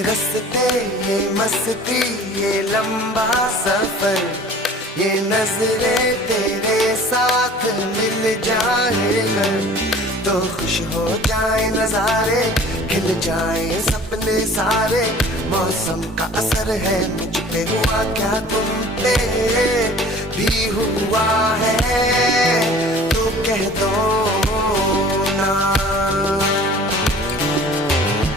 रास्ते, ये मस्ती, ये लंबा सफर, ये नजरें तेरे साथ मिल जाए अगर, तो खुश हो जाए नजारे, खिल जाए सपने सारे। मौसम का असर है मुझ पे, हुआ क्या तुम पे भी हुआ है, तो कह दो ना।